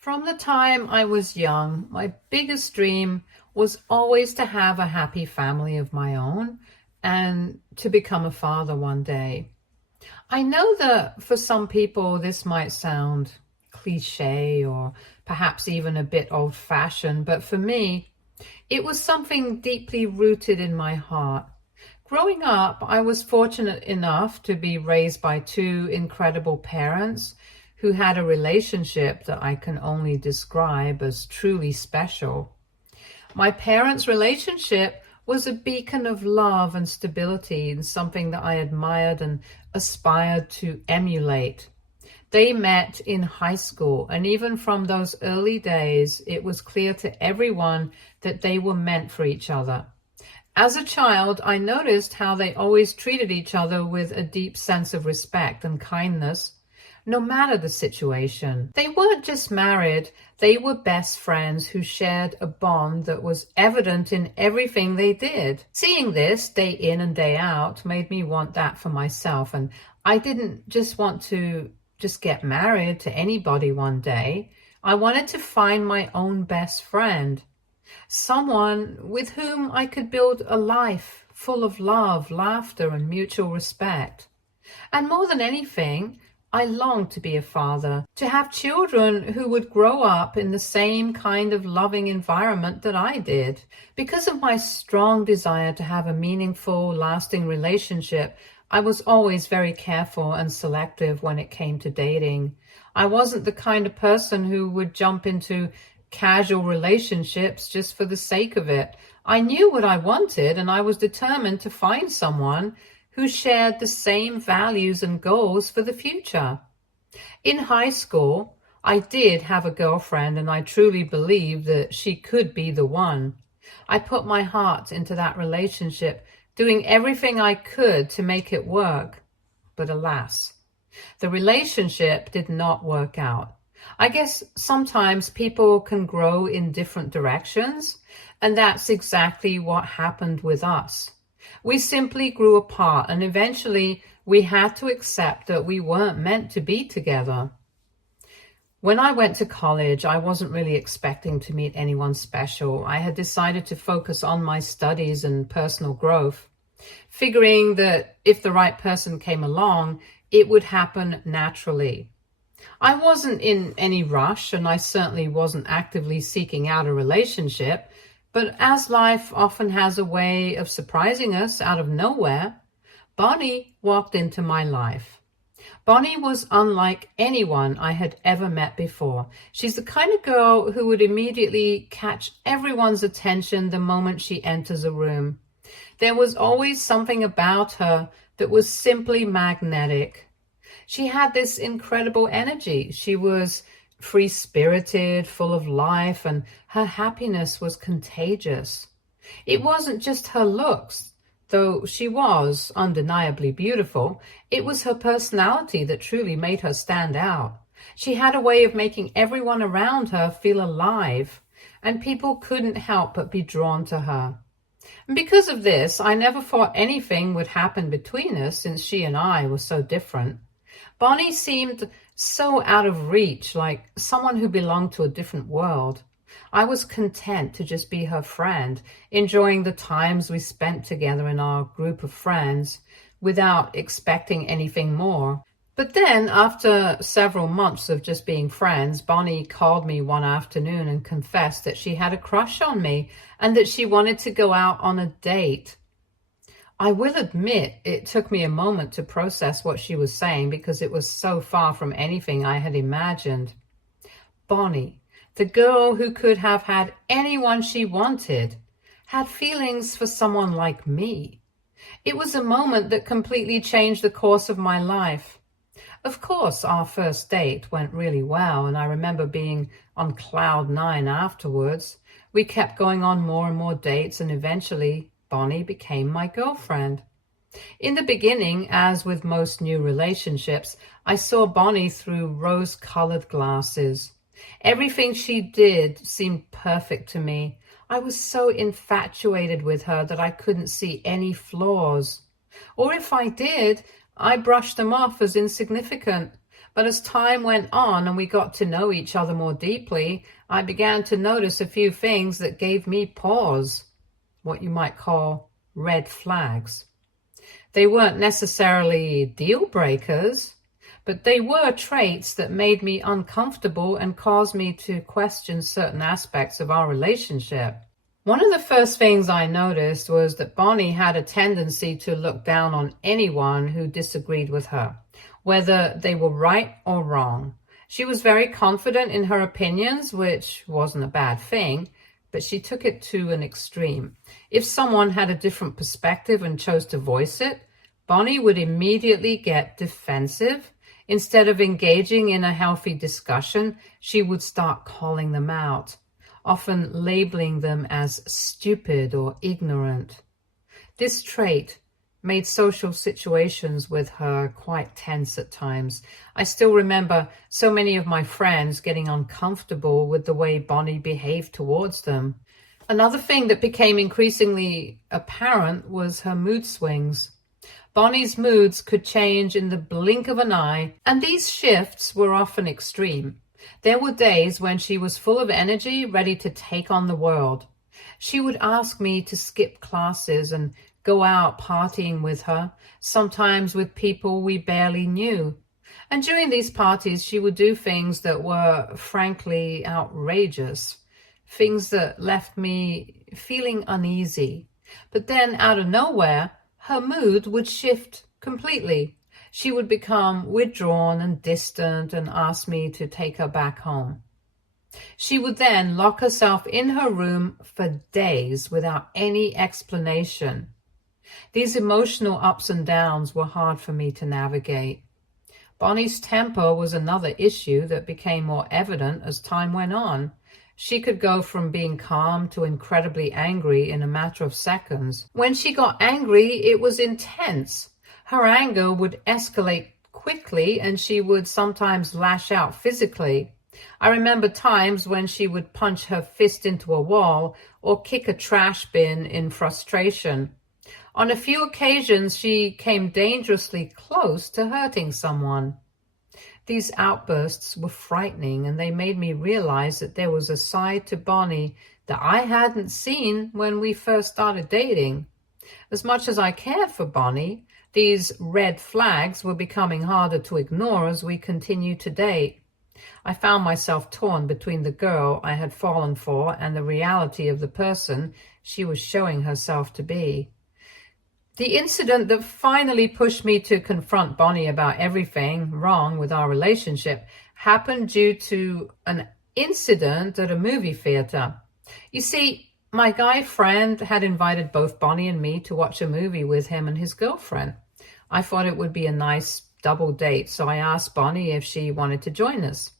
From the time I was young, my biggest dream was always to have a happy family of my own and to become a father one day. I know that for some people this might sound cliche or perhaps even a bit old-fashioned, but for me, it was something deeply rooted in my heart. Growing up, I was fortunate enough to be raised by two incredible parents who had a relationship that I can only describe as truly special. My parents' relationship was a beacon of love and stability and something that I admired and aspired to emulate. They met in high school, and even from those early days, it was clear to everyone that they were meant for each other. As a child, I noticed how they always treated each other with a deep sense of respect and kindness, no matter the situation. They weren't just married, they were best friends who shared a bond that was evident in everything they did. Seeing this day in and day out made me want that for myself, and I didn't just want to get married to anybody one day. I wanted to find my own best friend. Someone with whom I could build a life full of love, laughter, and mutual respect. And more than anything, I longed to be a father, to have children who would grow up in the same kind of loving environment that I did. Because of my strong desire to have a meaningful, lasting relationship, I was always very careful and selective when it came to dating. I wasn't the kind of person who would jump into casual relationships just for the sake of it. I knew what I wanted, and I was determined to find someone who shared the same values and goals for the future. In high school, I did have a girlfriend, and I truly believed that she could be the one. I put my heart into that relationship, doing everything I could to make it work. But alas, the relationship did not work out. I guess sometimes people can grow in different directions, and that's exactly what happened with us. We simply grew apart, and eventually we had to accept that we weren't meant to be together. When I went to college, I wasn't really expecting to meet anyone special. I had decided to focus on my studies and personal growth, figuring that if the right person came along, it would happen naturally. I wasn't in any rush, and I certainly wasn't actively seeking out a relationship, but as life often has a way of surprising us out of nowhere, Bonnie walked into my life. Bonnie was unlike anyone I had ever met before. She's the kind of girl who would immediately catch everyone's attention the moment she enters a room. There was always something about her that was simply magnetic. She had this incredible energy. She was free-spirited, full of life, and her happiness was contagious. It wasn't just her looks, though she was undeniably beautiful. It was her personality that truly made her stand out. She had a way of making everyone around her feel alive, and people couldn't help but be drawn to her. And because of this, I never thought anything would happen between us, since she and I were so different. Bonnie seemed so out of reach, like someone who belonged to a different world. I was content to just be her friend, enjoying the times we spent together in our group of friends without expecting anything more. But then, after several months of just being friends, Bonnie called me one afternoon and confessed that she had a crush on me and that she wanted to go out on a date. I will admit it took me a moment to process what she was saying because it was so far from anything I had imagined. Bonnie, the girl who could have had anyone she wanted, had feelings for someone like me. It was a moment that completely changed the course of my life. Of course, our first date went really well, and I remember being on cloud nine afterwards. We kept going on more and more dates, and eventually Bonnie became my girlfriend. In the beginning, as with most new relationships, I saw Bonnie through rose-colored glasses. Everything she did seemed perfect to me. I was so infatuated with her that I couldn't see any flaws. Or if I did, I brushed them off as insignificant. But as time went on and we got to know each other more deeply, I began to notice a few things that gave me pause, what you might call red flags. They weren't necessarily deal breakers, but they were traits that made me uncomfortable and caused me to question certain aspects of our relationship. One of the first things I noticed was that Bonnie had a tendency to look down on anyone who disagreed with her, whether they were right or wrong. She was very confident in her opinions, which wasn't a bad thing, but she took it to an extreme. If someone had a different perspective and chose to voice it, Bonnie would immediately get defensive. Instead of engaging in a healthy discussion, she would start calling them out, often labeling them as stupid or ignorant. This trait made social situations with her quite tense at times. I still remember so many of my friends getting uncomfortable with the way Bonnie behaved towards them. Another thing that became increasingly apparent was her mood swings. Bonnie's moods could change in the blink of an eye, and these shifts were often extreme. There were days when she was full of energy, ready to take on the world. She would ask me to skip classes and go out partying with her, sometimes with people we barely knew. And during these parties, she would do things that were frankly outrageous, things that left me feeling uneasy. But then out of nowhere, her mood would shift completely. She would become withdrawn and distant and ask me to take her back home. She would then lock herself in her room for days without any explanation. These emotional ups and downs were hard for me to navigate. Bonnie's temper was another issue that became more evident as time went on. She could go from being calm to incredibly angry in a matter of seconds. When she got angry, it was intense. Her anger would escalate quickly, and she would sometimes lash out physically. I remember times when she would punch her fist into a wall or kick a trash bin in frustration. On a few occasions, she came dangerously close to hurting someone. These outbursts were frightening, and they made me realize that there was a side to Bonnie that I hadn't seen when we first started dating. As much as I cared for Bonnie, these red flags were becoming harder to ignore as we continued to date. I found myself torn between the girl I had fallen for and the reality of the person she was showing herself to be. The incident that finally pushed me to confront Bonnie about everything wrong with our relationship happened due to an incident at a movie theater. You see, my guy friend had invited both Bonnie and me to watch a movie with him and his girlfriend. I thought it would be a nice double date, so I asked Bonnie if she wanted to join us.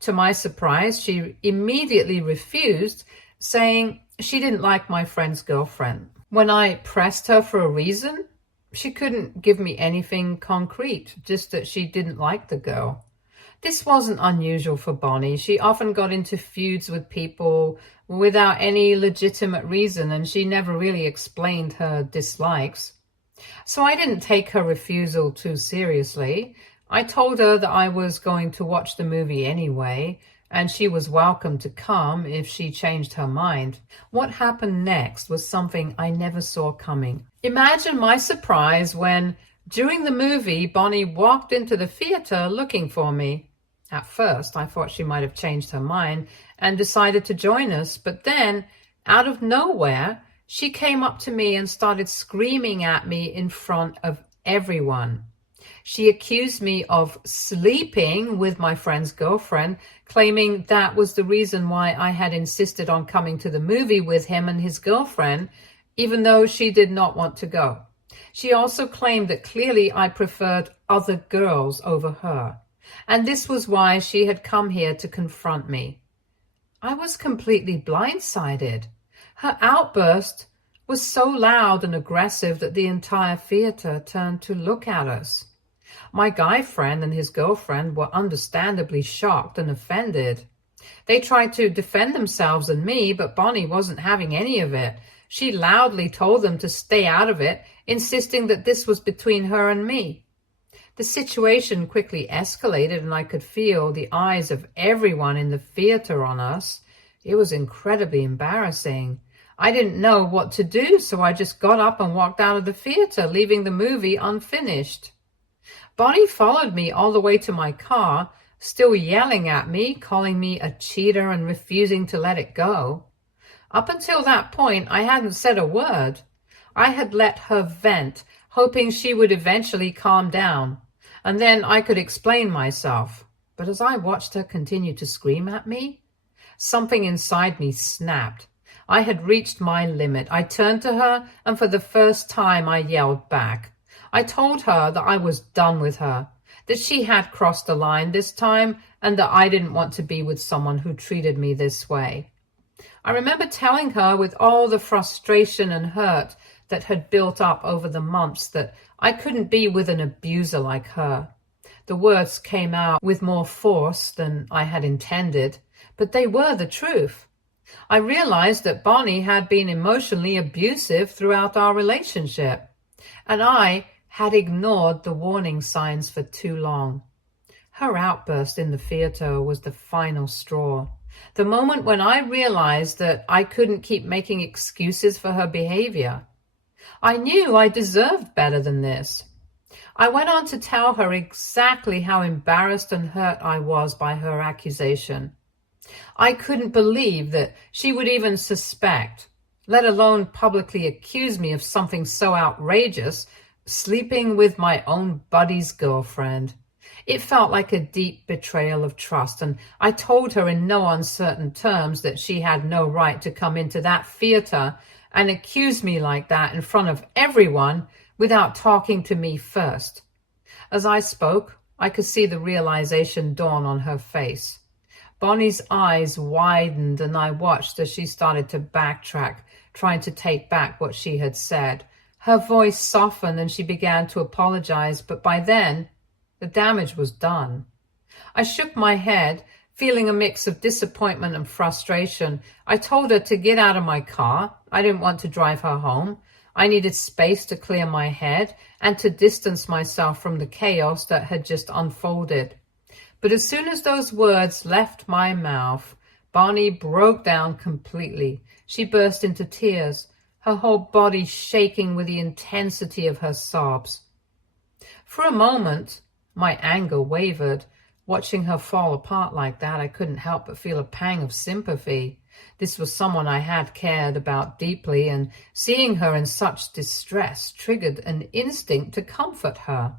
To my surprise, she immediately refused, saying she didn't like my friend's girlfriend. When I pressed her for a reason, she couldn't give me anything concrete, just that she didn't like the girl. This wasn't unusual for Bonnie. She often got into feuds with people without any legitimate reason, and she never really explained her dislikes. So I didn't take her refusal too seriously. I told her that I was going to watch the movie anyway, and she was welcome to come if she changed her mind. What happened next was something I never saw coming. Imagine my surprise when, during the movie, Bonnie walked into the theater looking for me. At first, I thought she might have changed her mind and decided to join us, but then, out of nowhere, she came up to me and started screaming at me in front of everyone. She accused me of sleeping with my friend's girlfriend, claiming that was the reason why I had insisted on coming to the movie with him and his girlfriend, even though she did not want to go. She also claimed that clearly I preferred other girls over her, and this was why she had come here to confront me. I was completely blindsided. Her outburst was so loud and aggressive that the entire theater turned to look at us. My guy friend and his girlfriend were understandably shocked and offended. They tried to defend themselves and me, but Bonnie wasn't having any of it. She loudly told them to stay out of it, insisting that this was between her and me. The situation quickly escalated, and I could feel the eyes of everyone in the theater on us. It was incredibly embarrassing. I didn't know what to do, so I just got up and walked out of the theater, leaving the movie unfinished. Bonnie followed me all the way to my car, still yelling at me, calling me a cheater and refusing to let it go. Up until that point, I hadn't said a word. I had let her vent, hoping she would eventually calm down, and then I could explain myself. But as I watched her continue to scream at me, something inside me snapped. I had reached my limit. I turned to her, and for the first time I yelled back. I told her that I was done with her, that she had crossed the line this time, and that I didn't want to be with someone who treated me this way. I remember telling her with all the frustration and hurt that had built up over the months that I couldn't be with an abuser like her. The words came out with more force than I had intended, but they were the truth. I realized that Bonnie had been emotionally abusive throughout our relationship, and I had ignored the warning signs for too long. Her outburst in the theater was the final straw. The moment when I realized that I couldn't keep making excuses for her behavior. I knew I deserved better than this. I went on to tell her exactly how embarrassed and hurt I was by her accusation. I couldn't believe that she would even suspect, let alone publicly accuse me of something so outrageous, sleeping with my own buddy's girlfriend. It felt like a deep betrayal of trust, and I told her in no uncertain terms that she had no right to come into that theater and accuse me like that in front of everyone without talking to me first. As I spoke, I could see the realization dawn on her face. Bonnie's eyes widened, and I watched as she started to backtrack, trying to take back what she had said. Her voice softened and she began to apologize, but by then, the damage was done. I shook my head, feeling a mix of disappointment and frustration. I told her to get out of my car. I didn't want to drive her home. I needed space to clear my head and to distance myself from the chaos that had just unfolded. But as soon as those words left my mouth, Bonnie broke down completely. She burst into tears, her whole body shaking with the intensity of her sobs. For a moment, my anger wavered. Watching her fall apart like that, I couldn't help but feel a pang of sympathy. This was someone I had cared about deeply, and seeing her in such distress triggered an instinct to comfort her.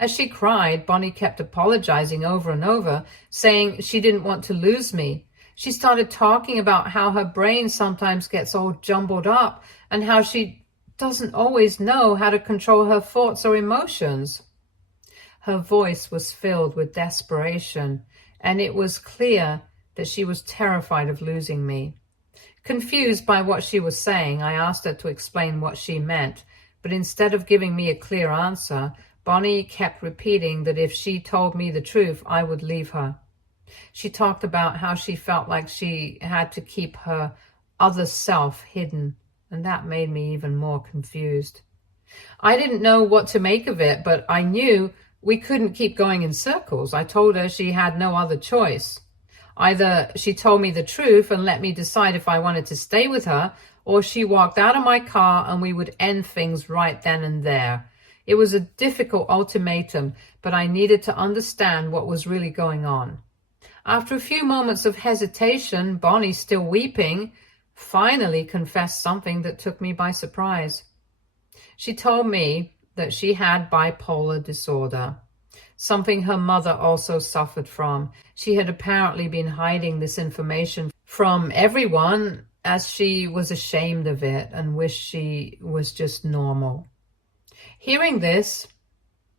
As she cried, Bonnie kept apologizing over and over, saying she didn't want to lose me. She started talking about how her brain sometimes gets all jumbled up and how she doesn't always know how to control her thoughts or emotions. Her voice was filled with desperation, and it was clear that she was terrified of losing me. Confused by what she was saying, I asked her to explain what she meant, but instead of giving me a clear answer, Bonnie kept repeating that if she told me the truth, I would leave her. She talked about how she felt like she had to keep her other self hidden, and that made me even more confused. I didn't know what to make of it, but I knew we couldn't keep going in circles. I told her she had no other choice. Either she told me the truth and let me decide if I wanted to stay with her, or she walked out of my car and we would end things right then and there. It was a difficult ultimatum, but I needed to understand what was really going on. After a few moments of hesitation, Bonnie, still weeping, finally confessed something that took me by surprise. She told me that she had bipolar disorder, something her mother also suffered from. She had apparently been hiding this information from everyone as she was ashamed of it and wished she was just normal. Hearing this,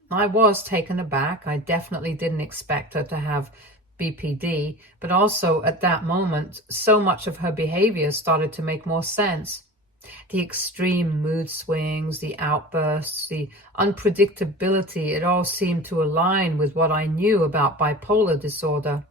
I was taken aback. I definitely didn't expect her to have BPD, but also at that moment, so much of her behavior started to make more sense. The extreme mood swings, the outbursts, the unpredictability, it all seemed to align with what I knew about bipolar disorder.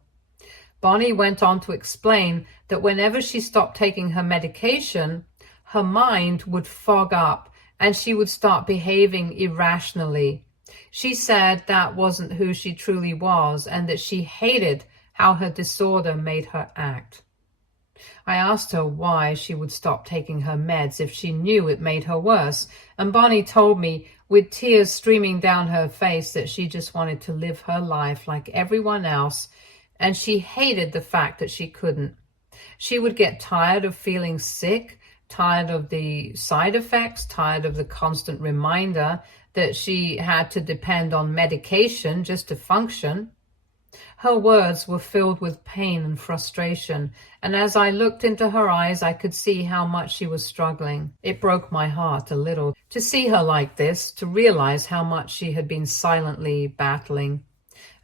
Bonnie went on to explain that whenever she stopped taking her medication, her mind would fog up and she would start behaving irrationally. She said that wasn't who she truly was and that she hated how her disorder made her act. I asked her why she would stop taking her meds if she knew it made her worse, and Bonnie told me with tears streaming down her face that she just wanted to live her life like everyone else, and she hated the fact that she couldn't. She would get tired of feeling sick, tired of the side effects, tired of the constant reminder that she had to depend on medication just to function. Her words were filled with pain and frustration, and as I looked into her eyes, I could see how much she was struggling. It broke my heart a little to see her like this, to realize how much she had been silently battling.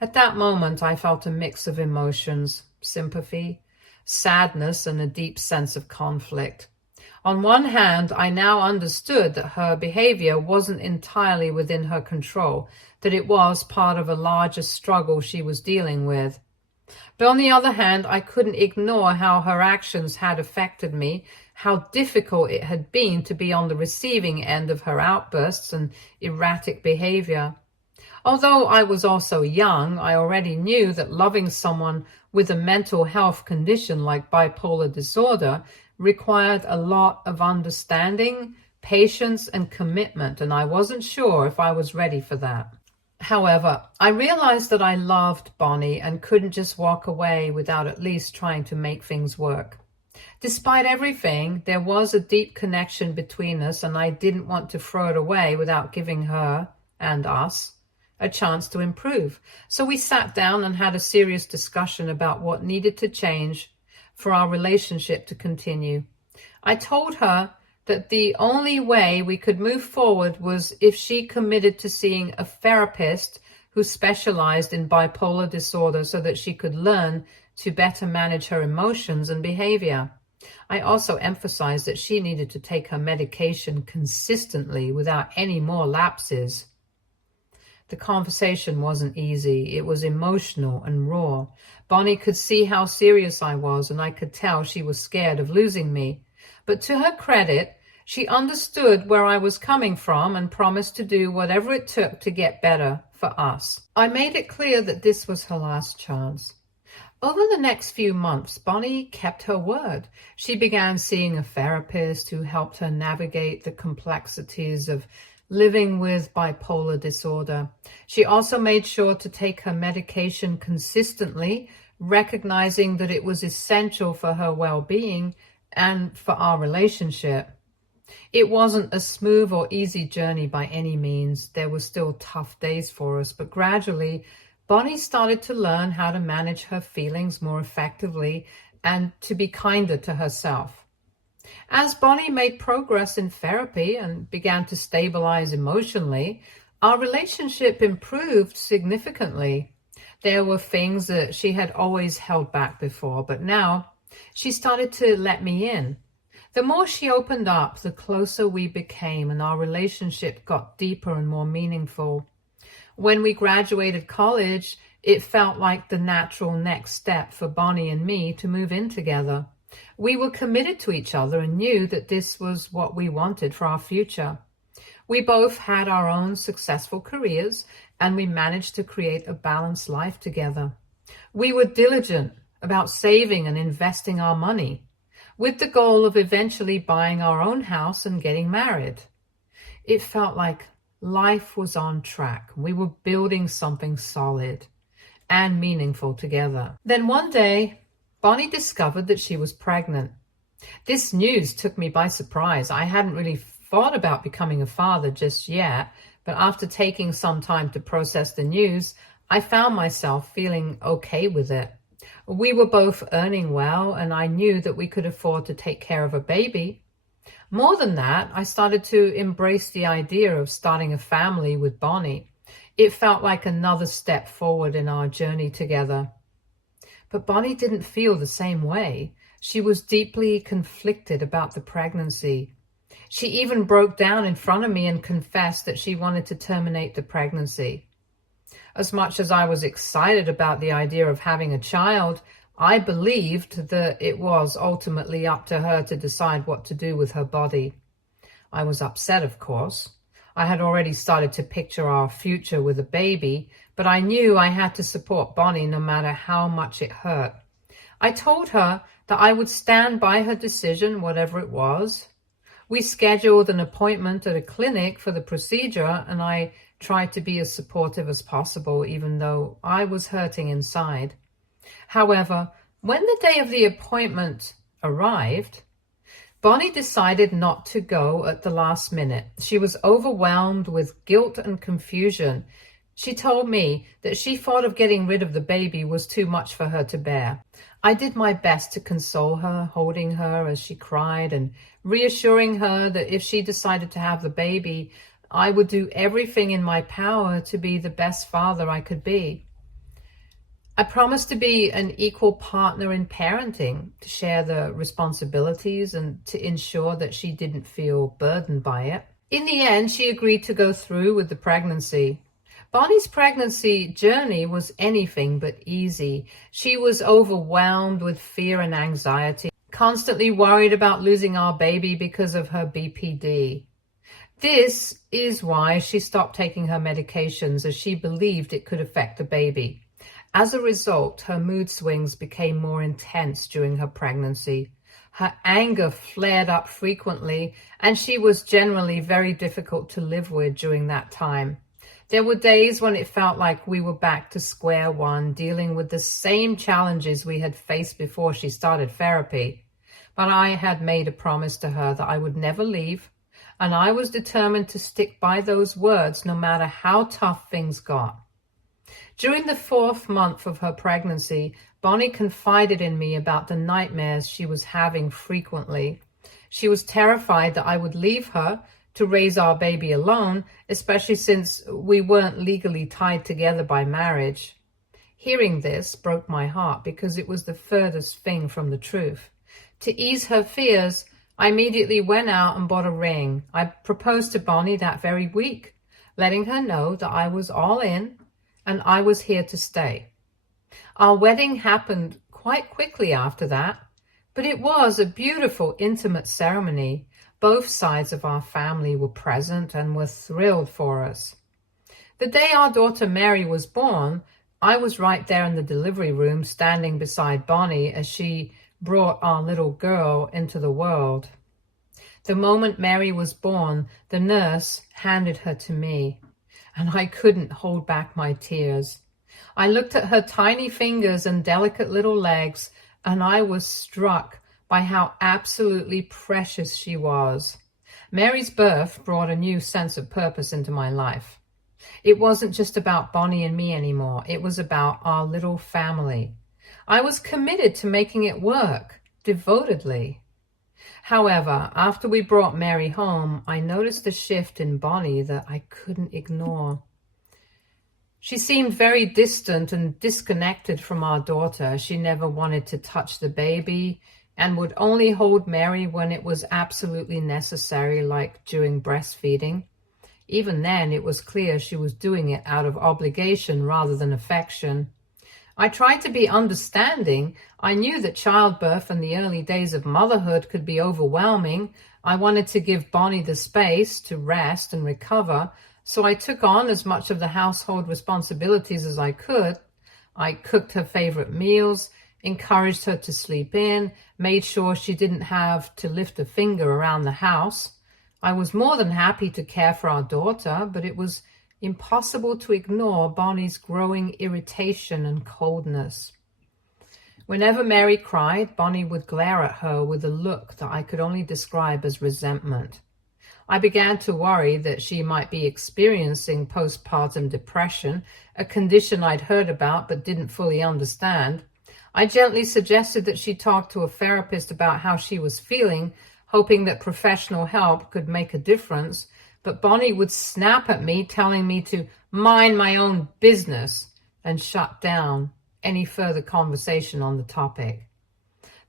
At that moment, I felt a mix of emotions, sympathy, sadness, and a deep sense of conflict. On one hand, I now understood that her behavior wasn't entirely within her control, that it was part of a larger struggle she was dealing with. But on the other hand, I couldn't ignore how her actions had affected me, how difficult it had been to be on the receiving end of her outbursts and erratic behavior. Although I was also young, I already knew that loving someone with a mental health condition like bipolar disorder required a lot of understanding, patience, and commitment, and I wasn't sure if I was ready for that. However, I realized that I loved Bonnie and couldn't just walk away without at least trying to make things work. Despite everything, there was a deep connection between us, and I didn't want to throw it away without giving her and us a chance to improve. So we sat down and had a serious discussion about what needed to change for our relationship to continue. I told her that the only way we could move forward was if she committed to seeing a therapist who specialized in bipolar disorder so that she could learn to better manage her emotions and behavior. I also emphasized that she needed to take her medication consistently without any more lapses. The conversation wasn't easy. It was emotional and raw. Bonnie could see how serious I was, and I could tell she was scared of losing me. But to her credit, she understood where I was coming from and promised to do whatever it took to get better for us. I made it clear that this was her last chance. Over the next few months, Bonnie kept her word. She began seeing a therapist who helped her navigate the complexities of living with bipolar disorder. She also made sure to take her medication consistently, recognizing that it was essential for her well-being and for our relationship. It wasn't a smooth or easy journey by any means. There were still tough days for us, but gradually, Bonnie started to learn how to manage her feelings more effectively and to be kinder to herself. As Bonnie made progress in therapy and began to stabilize emotionally, our relationship improved significantly. There were things that she had always held back before, but now she started to let me in. The more she opened up, the closer we became, and our relationship got deeper and more meaningful. When we graduated college, it felt like the natural next step for Bonnie and me to move in together. We were committed to each other and knew that this was what we wanted for our future. We both had our own successful careers, and we managed to create a balanced life together. We were diligent about saving and investing our money, with the goal of eventually buying our own house and getting married. It felt like life was on track. We were building something solid and meaningful together. Then one day, Bonnie discovered that she was pregnant. This news took me by surprise. I hadn't really thought about becoming a father just yet, but after taking some time to process the news, I found myself feeling okay with it. We were both earning well, and I knew that we could afford to take care of a baby. More than that, I started to embrace the idea of starting a family with Bonnie. It felt like another step forward in our journey together. But Bonnie didn't feel the same way. She was deeply conflicted about the pregnancy. She even broke down in front of me and confessed that she wanted to terminate the pregnancy. As much as I was excited about the idea of having a child, I believed that it was ultimately up to her to decide what to do with her body. I was upset, of course. I had already started to picture our future with a baby, but I knew I had to support Bonnie no matter how much it hurt. I told her that I would stand by her decision, whatever it was. We scheduled an appointment at a clinic for the procedure, and I tried to be as supportive as possible, even though I was hurting inside. However, when the day of the appointment arrived, Bonnie decided not to go at the last minute. She was overwhelmed with guilt and confusion. She told me that she thought of getting rid of the baby was too much for her to bear. I did my best to console her, holding her as she cried and reassuring her that if she decided to have the baby, I would do everything in my power to be the best father I could be. I promised to be an equal partner in parenting, to share the responsibilities and to ensure that she didn't feel burdened by it. In the end, she agreed to go through with the pregnancy. Bonnie's pregnancy journey was anything but easy. She was overwhelmed with fear and anxiety, constantly worried about losing our baby because of her BPD. This is why she stopped taking her medications, as she believed it could affect the baby. As a result, her mood swings became more intense during her pregnancy. Her anger flared up frequently, and she was generally very difficult to live with during that time. There were days when it felt like we were back to square one, dealing with the same challenges we had faced before she started therapy. But I had made a promise to her that I would never leave, and I was determined to stick by those words no matter how tough things got. During the 4th month of her pregnancy, Bonnie confided in me about the nightmares she was having frequently. She was terrified that I would leave her to raise our baby alone, especially since we weren't legally tied together by marriage. Hearing this broke my heart because it was the furthest thing from the truth. To ease her fears, I immediately went out and bought a ring. I proposed to Bonnie that very week, letting her know that I was all in and I was here to stay. Our wedding happened quite quickly after that, but it was a beautiful, intimate ceremony. Both sides of our family were present and were thrilled for us. The day our daughter Mary was born, I was right there in the delivery room, standing beside Bonnie as she brought our little girl into the world. The moment Mary was born, the nurse handed her to me, and I couldn't hold back my tears. I looked at her tiny fingers and delicate little legs, and I was struck by how absolutely precious she was. Mary's birth brought a new sense of purpose into my life. It wasn't just about Bonnie and me anymore. It was about our little family. I was committed to making it work, devotedly. However, after we brought Mary home, I noticed a shift in Bonnie that I couldn't ignore. She seemed very distant and disconnected from our daughter. She never wanted to touch the baby and would only hold Mary when it was absolutely necessary, like during breastfeeding. Even then, it was clear she was doing it out of obligation rather than affection. I tried to be understanding. I knew that childbirth and the early days of motherhood could be overwhelming. I wanted to give Bonnie the space to rest and recover, so I took on as much of the household responsibilities as I could. I cooked her favorite meals, encouraged her to sleep in, made sure she didn't have to lift a finger around the house. I was more than happy to care for our daughter, but it was impossible to ignore Bonnie's growing irritation and coldness. Whenever Mary cried, Bonnie would glare at her with a look that I could only describe as resentment. I began to worry that she might be experiencing postpartum depression, a condition I'd heard about but didn't fully understand. I gently suggested that she talk to a therapist about how she was feeling, hoping that professional help could make a difference, but Bonnie would snap at me, telling me to mind my own business and shut down any further conversation on the topic.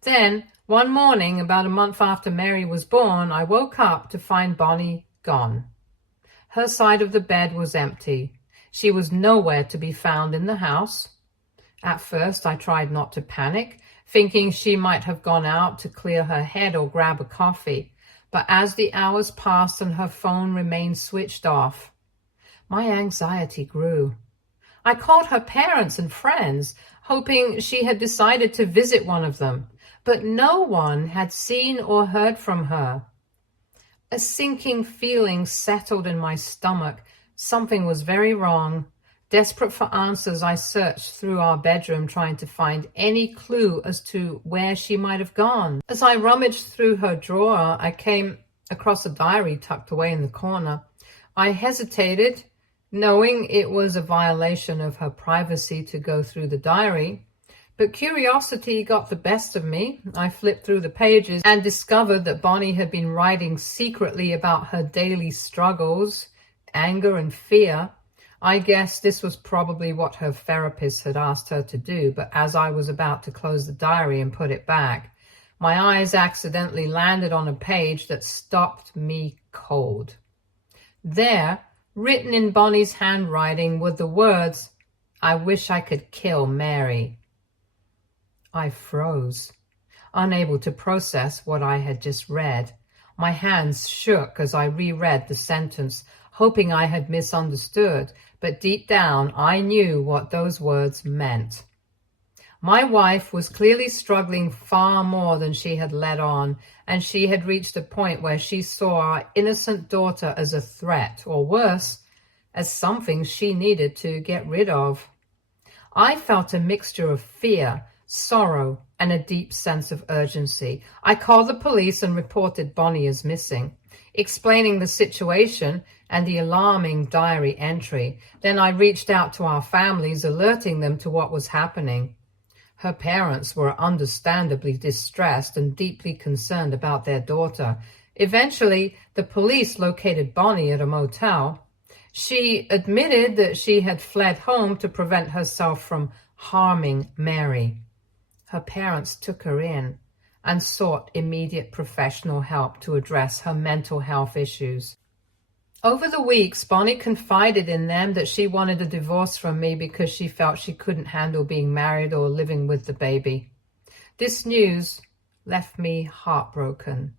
Then, one morning, about a month after Mary was born, I woke up to find Bonnie gone. Her side of the bed was empty. She was nowhere to be found in the house. At first, I tried not to panic, thinking she might have gone out to clear her head or grab a coffee. But as the hours passed and her phone remained switched off, my anxiety grew. I called her parents and friends, hoping she had decided to visit one of them, but no one had seen or heard from her. A sinking feeling settled in my stomach. Something was very wrong. Desperate for answers, I searched through our bedroom, trying to find any clue as to where she might have gone. As I rummaged through her drawer, I came across a diary tucked away in the corner. I hesitated, knowing it was a violation of her privacy to go through the diary. But curiosity got the best of me. I flipped through the pages and discovered that Bonnie had been writing secretly about her daily struggles, anger and fear. I guess this was probably what her therapist had asked her to do, but as I was about to close the diary and put it back, my eyes accidentally landed on a page that stopped me cold. There, written in Bonnie's handwriting, were the words, "I wish I could kill Mary." I froze, unable to process what I had just read. My hands shook as I reread the sentence, hoping I had misunderstood, but deep down I knew what those words meant. My wife was clearly struggling far more than she had let on, and she had reached a point where she saw our innocent daughter as a threat, or worse, as something she needed to get rid of. I felt a mixture of fear, sorrow, and a deep sense of urgency. I called the police and reported Bonnie as missing, explaining the situation and the alarming diary entry. Then I reached out to our families, alerting them to what was happening. Her parents were understandably distressed and deeply concerned about their daughter. Eventually, the police located Bonnie at a motel. She admitted that she had fled home to prevent herself from harming Mary. Her parents took her in and sought immediate professional help to address her mental health issues. Over the weeks, Bonnie confided in them that she wanted a divorce from me because she felt she couldn't handle being married or living with the baby. This news left me heartbroken.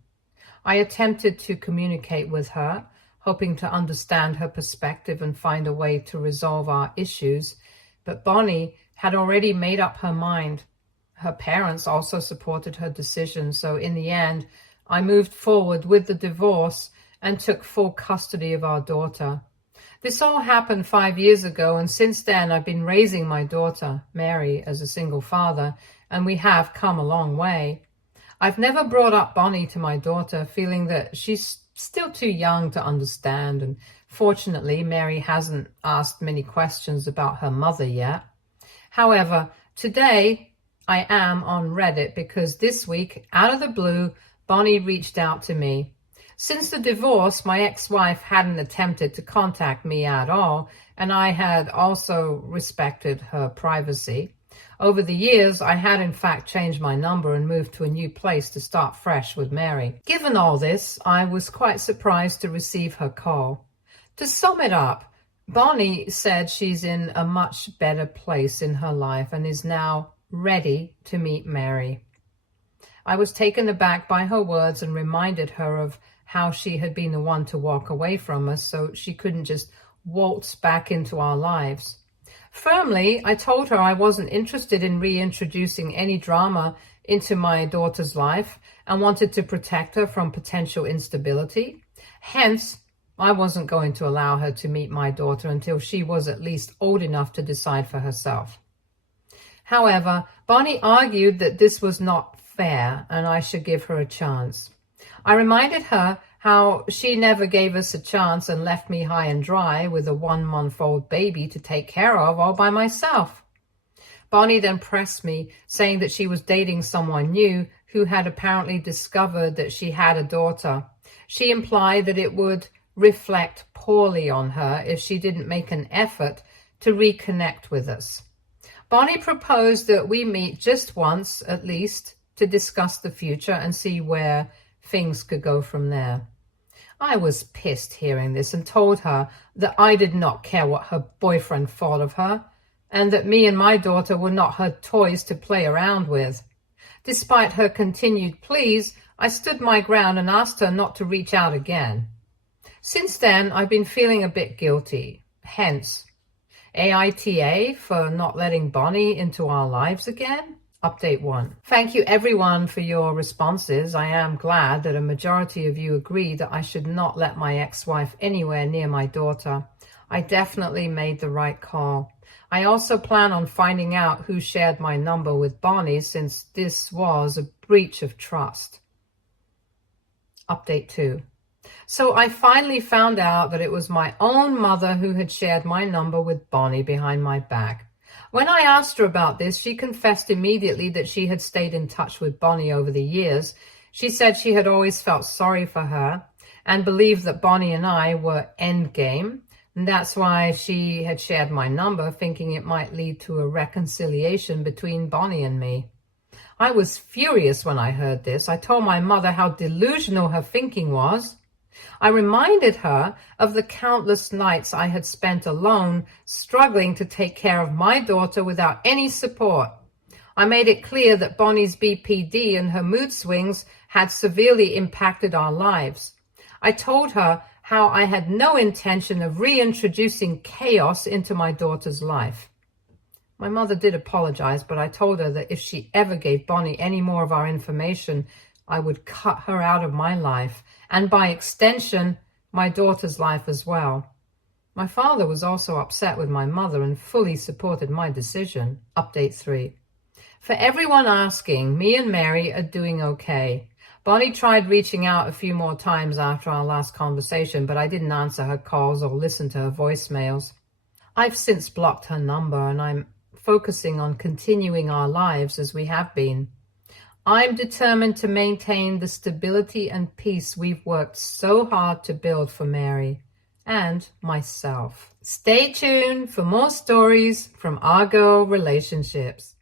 I attempted to communicate with her, hoping to understand her perspective and find a way to resolve our issues, but Bonnie had already made up her mind. Her parents also supported her decision, so in the end, I moved forward with the divorce and took full custody of our daughter. This all happened 5 years ago, and since then I've been raising my daughter, Mary, as a single father, and we have come a long way. I've never brought up Bonnie to my daughter, feeling that she's still too young to understand, and fortunately, Mary hasn't asked many questions about her mother yet. However, today I am on Reddit because this week, out of the blue, Bonnie reached out to me. Since the divorce, my ex-wife hadn't attempted to contact me at all, and I had also respected her privacy. Over the years, I had in fact changed my number and moved to a new place to start fresh with Mary. Given all this, I was quite surprised to receive her call. To sum it up, Bonnie said she's in a much better place in her life and is now ready to meet Mary. I was taken aback by her words and reminded her of how she had been the one to walk away from us, so she couldn't just waltz back into our lives. Firmly, I told her I wasn't interested in reintroducing any drama into my daughter's life and wanted to protect her from potential instability. Hence, I wasn't going to allow her to meet my daughter until she was at least old enough to decide for herself. However, Bonnie argued that this was not fair and I should give her a chance. I reminded her how she never gave us a chance and left me high and dry with a 1-month-old baby to take care of all by myself. Bonnie then pressed me, saying that she was dating someone new who had apparently discovered that she had a daughter. She implied that it would reflect poorly on her if she didn't make an effort to reconnect with us. Bonnie proposed that we meet just once, at least, to discuss the future and see where things could go from there. I was pissed hearing this and told her that I did not care what her boyfriend thought of her and that me and my daughter were not her toys to play around with. Despite her continued pleas, I stood my ground and asked her not to reach out again. Since then, I've been feeling a bit guilty, hence AITA for not letting Bonnie into our lives again. Update 1. Thank you everyone for your responses. I am glad that a majority of you agree that I should not let my ex-wife anywhere near my daughter. I definitely made the right call. I also plan on finding out who shared my number with Bonnie, since this was a breach of trust. Update 2. So I finally found out that it was my own mother who had shared my number with Bonnie behind my back. When I asked her about this, she confessed immediately that she had stayed in touch with Bonnie over the years. She said she had always felt sorry for her and believed that Bonnie and I were endgame. And that's why she had shared my number, thinking it might lead to a reconciliation between Bonnie and me. I was furious when I heard this. I told my mother how delusional her thinking was. I reminded her of the countless nights I had spent alone, struggling to take care of my daughter without any support. I made it clear that Bonnie's BPD and her mood swings had severely impacted our lives. I told her how I had no intention of reintroducing chaos into my daughter's life. My mother did apologize, but I told her that if she ever gave Bonnie any more of our information, I would cut her out of my life, and by extension, my daughter's life as well. My father was also upset with my mother and fully supported my decision. Update 3. For everyone asking, me and Mary are doing okay. Bonnie tried reaching out a few more times after our last conversation, but I didn't answer her calls or listen to her voicemails. I've since blocked her number, and I'm focusing on continuing our lives as we have been. I'm determined to maintain the stability and peace we've worked so hard to build for Mary and myself. Stay tuned for more stories from Argo Relationships.